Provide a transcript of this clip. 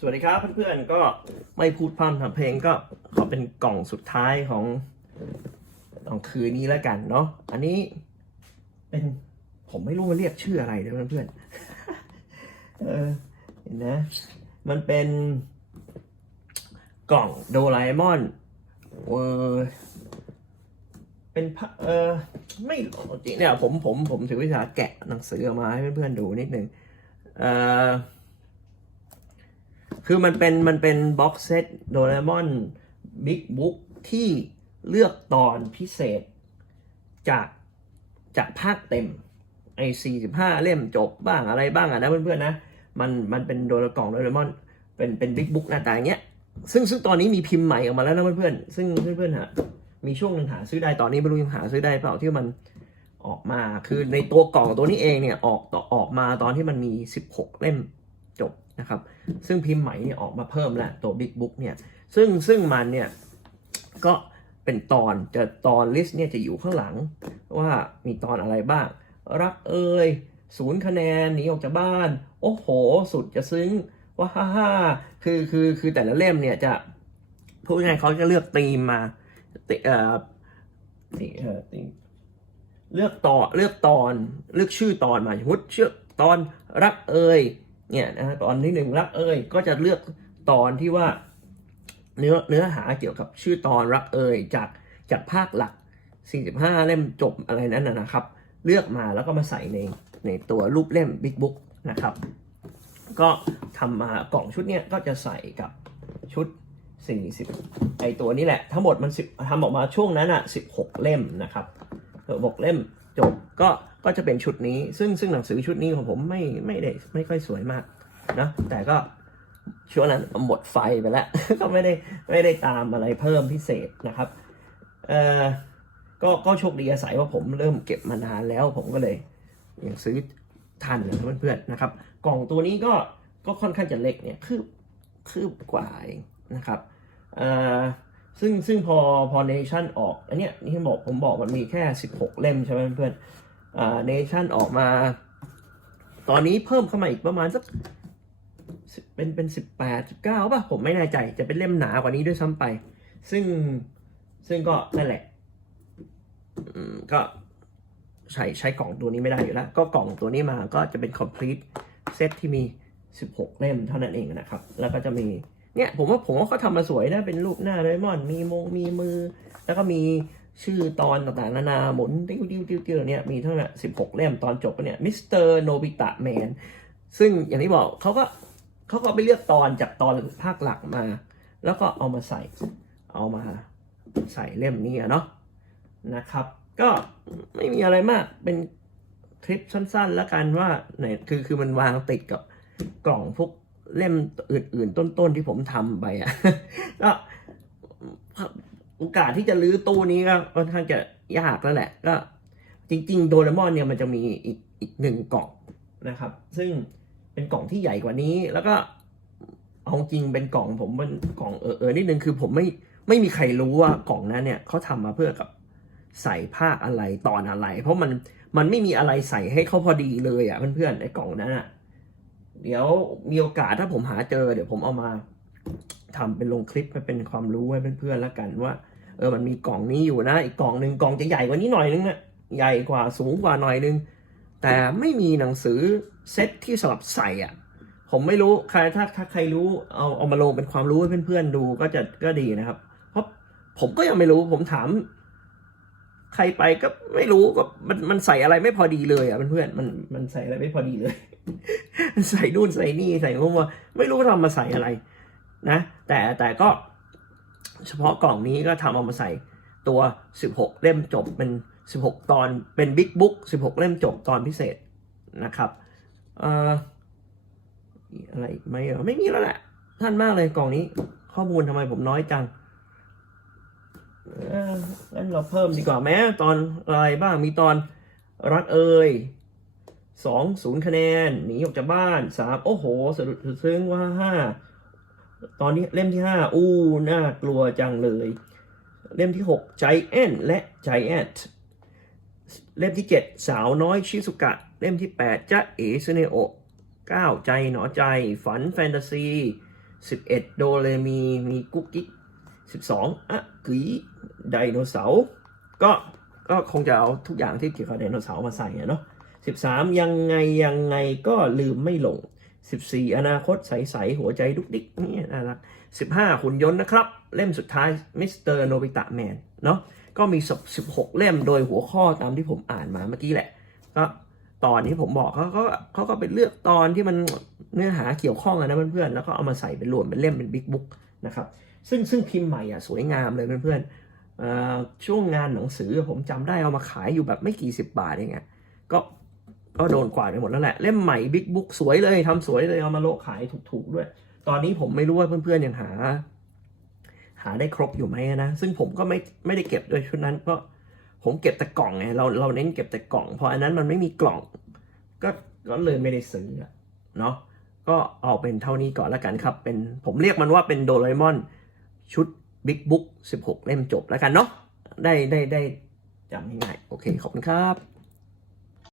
สวัสดีครับเพื่อนๆก็ไม่พูดพร่ำทำเพลงก็ขอเป็นกล่องสุดท้ายของของคืนนี้แล้วกันเนาะอันนี้เป็นผมไม่รู้มันเรียกชื่ออะไรนะเพื่อนๆเออเห็นนะ มันเป็นกล่องโดราเอมอนเออเป็นพระเออไม่จริงเนี่ยผมผมผมถือวิชาแกะหนังสือออกมาให้เพื่อนๆดูนิดนึงเออ คือมันเป็นมันเป็นบ็อกเซตโดเรมอนบิ๊กบุ๊กที่เลือกตอนพิเศษ จากจากภาคเต็มไอสี่สิบห้าเล่มจบบ้างอะไรบ้างอะนะเพื่อนๆนะ มันมันเป็นโดรกล่องโดเรมอนเป็นเป็นบิ๊กบุ๊กหน้าตาอย่างเงี้ยซึ่งซึ่งตอนนี้มีพิมพ์ใหม่ออกมาแล้วนะเพื่อนๆซึ่งเพื่อนๆหามีช่วงนึงหาซื้อได้ตอนนี้ไม่รู้ยังหาซื้อได้เปล่าที่มันออกมาคือในตัวกล่องตัวนี้เองเนี่ยออกต่อออกมาตอนที่มันมี 16 เล่ม จบนะครับ ซึ่งพิมพ์ใหม่เนี่ยออกมาเพิ่มแล้วตัว Big Book เนี่ย ซึ่งซึ่งมันเนี่ยก็เป็นตอนจะตอนลิสต์เนี่ยจะอยู่ข้างหลังว่ามีตอนอะไรบ้าง รักเอ่ยศูนย์คะแนนหนีออกจากบ้าน โอ้โห สุดจะซึ้งว้าฮ่าฮ่าคือคือคือแต่ละเล่มเนี่ยจะพูดง่ายเขาจะเลือกธีมมาเอ่อเอ่อเลือกต่อเลือกตอนเลือกชื่อตอนมาสมมติชื่อตอนรักเอ่ย เนี่ยนะตอนที่หนึ่งรักเอ่ยก็จะเลือกตอนที่ว่าเนื้อเนื้อหาเกี่ยวกับชื่อตอนรักเอ่ยจากจากภาคหลัก 45 เล่มจบอะไรนั้นนะครับ เลือกมาแล้วก็มาใส่ในในตัวรูปเล่ม Big Book นะครับ ก็ทำมากล่องชุดเนี้ยก็จะใส่กับชุด 40 ไอตัวนี้แหละ ทั้งหมดมัน10ทำออกมาช่วงนั้นอะ 16 เล่มนะครับ 16 เล่มจบก็ ก็จะเป็นชุดนี้ ซึ่งซึ่งหนังสือชุดนี้ของผมไม่ไม่ได้ไม่ค่อยสวยมากนะแต่ก็ช่วงนั้นหมดไฟไปแล้ว ก็ไม่ได้ไม่ได้ตามอะไรเพิ่มพิเศษนะครับเอ่อก็ก็โชคดีอาศัยว่าผมเริ่มเก็บมานานแล้ว ผมก็เลยยังซื้อทันนะเพื่อนๆนะครับ กล่องตัวนี้ก็ก็ค่อนข้างจะเล็กเนี่ยคืบคืบกว่าเองนะครับเอ่อซึ่งซึ่งพอพอเนชั่นออกอันเนี้ยนี่ที่บอกผมบอกมันมีแค่ 16 เล่มใช่ไหมเพื่อน เนชั่นออกมา ตอนนี้เพิ่มเข้ามาอีกประมาณสักเป็นเป็นสิบแปดสิบเก้าป่ะ ผมไม่แน่ใจจะเป็นเล่มหนากว่านี้ด้วยซ้ำไป ซึ่งซึ่งก็นั่นแหละก็ใช้ใช้กล่องตัวนี้ไม่ได้อยู่แล้ว ก็กล่องตัวนี้มาก็จะเป็น complete เซตที่มี 16 เล่มเท่านั้นเองนะครับ แล้วก็จะมี เนี่ย ผมว่าผมว่าเขาทำมาสวยนะ เป็นรูปหน้าไดมอน มีมง มีมือ แล้วก็มี ชื่อตอนต่างๆนานาหมุนติ้วติ้วติ้วติ้วเนี่ยมีเท่าไหร่สิบหกเล่มตอนจบเนี่ยมิสเตอร์โนบิตะแมนซึ่งอย่างที่บอกเขาก็เขาก็ไปเลือกตอนจากตอนภาคหลักมา แล้วก็เอามาใส่เอามาใส่เล่มนี้เนาะนะครับ ก็ไม่มีอะไรมากเป็นคลิปสั้นๆ แล้วกันว่าเนี่ยคือคือมันวางติดกับกล่องพวกเล่มอื่นๆ ต้นๆ ที่ผมทำไปอะก็ โอกาสที่จะลื้อตู้นี้ก็ค่อนข้างจะยากแล้วแหละก็จริง ๆ โดเรมอนเนี่ยมันจะมีอีกอีกหนึ่งกล่องนะครับ ซึ่งเป็นกล่องที่ใหญ่กว่านี้ แล้วก็เอาจริงเป็นกล่องผมเป็นกล่องเออเออนิดนึงคือผมไม่ไม่มีใครรู้ว่ากล่องนั้นเนี่ยเขาทำมาเพื่อกับใส่ผ้าอะไรตอนอะไร เพราะมันมันไม่มีอะไรใส่ให้เขาพอดีเลยอะเพื่อนๆในกล่องนั้นอะเดี๋ยวมีโอกาสถ้าผมหาเจอเดี๋ยวผมเอามา ทำเป็นลงคลิปให้เป็นความรู้ให้เพื่อนๆแล้วกันว่า เออมันมีกล่องนี้อยู่นะ อีกกล่องหนึ่งกล่องจะใหญ่กว่านี้หน่อยนึงนะใหญ่กว่าสูงกว่าหน่อยนึง แต่ไม่มีหนังสือเซตที่สำหรับใส่อะผมไม่รู้ใครถ้าถ้าใครรู้เอาเอามาลงเป็นความรู้ให้เพื่อนๆดูก็จะก็ดีนะครับ เพราะผมก็ยังไม่รู้ผมถาม ใครไปก็ไม่รู้ก็มันมันใส่อะไรไม่พอดีเลยอะเพื่อนๆมันมันใส่อะไรไม่พอดีเลย ใส่นู่นใส่นี่ใส่พวกว่าไม่รู้ว่าทำมาใส่อะไร นะแต่แต่ก็เฉพาะกล่องนี้ก็ทำเอามาใส่ตัว 16 เล่มจบเป็น 16 ตอนเป็นบิ๊กบุ๊ก16 เล่มจบตอนพิเศษนะครับเอ่ออะไรไม่ไม่มีแล้วแหละท่านมากเลยกล่องนี้ ข้อมูลทำไมผมน้อยจังเอองั้นเราเพิ่มดีกว่าแม้ตอนอะไรบ้างมีตอนรักเอ่ยสองศูนย์คะแนนหนีออกจากบ้านสามโอ้โหสะดุดซึ้งว่าห้า ตอนนี้เล่มที่ห้าอู้ น่ากลัวจังเลย เล่มที่หก Giant และ Giant เล่มที่เจ็ดสาวน้อยชิสุกะ เล่มที่แปดจ๊ะเอซเนโอเก้าใจหนอใจ ฝันแฟนตาซี 11 โดเรมีมีกุ๊กกิ๊ก12อะกีไดโนเสาร์ก็ก็คงจะเอาทุกอย่างที่เกี่ยวกับไดโนเสาร์มาใส่เนาะ13 ยังไงยังไงก็ลืมไม่ลง 14 อนาคตใส ๆ หัวใจดุกดิกนี่น่ารัก15หุ่นยนต์นะครับ เล่มสุดท้ายมิสเตอร์โนบิตะแมนเนาะก็มี 16 เล่มโดยหัวข้อตามที่ผมอ่านมาเมื่อกี้แหละก็ตอนที่ผมบอกเขาเขาเขาก็ไปเลือกตอนที่มันเนื้อหาเกี่ยวข้องนะเพื่อนๆแล้วก็เอามาใส่เป็นรวมเป็นเล่มเป็นบิ๊กบุ๊กนะครับซึ่งซึ่งพิมพ์ใหม่อะสวยงามเลยเพื่อนๆช่วงงานหนังสือผมจำได้เอามาขายอยู่แบบไม่กี่สิบบาทเองอะก็ ก็โดนกวาดไปหมดแล้วแหละ เล่มใหม่บิ๊กบุ๊กสวยเลยทำสวยเลยเอามาโลขายถูกๆด้วย ตอนนี้ผมไม่รู้ว่าเพื่อนๆยังหา หาได้ครบอยู่ไหมนะ ซึ่งผมก็ไม่ไม่ได้เก็บด้วยชุดนั้นเพราะผมเก็บแต่กล่องไงเราเราเน้นเก็บแต่กล่องเพราะอันนั้นมันไม่มีกล่อง ก็ก็เลยไม่ได้ซื้อเนาะก็เอาเป็นเท่านี้ก่อนแล้วกันครับ เป็นผมเรียกมันว่าเป็นโดเรมอนชุดบิ๊กบุ๊ก16 เล่มจบแล้วกันเนาะได้ได้ได้จำง่ายๆโอเค ขอบคุณครับ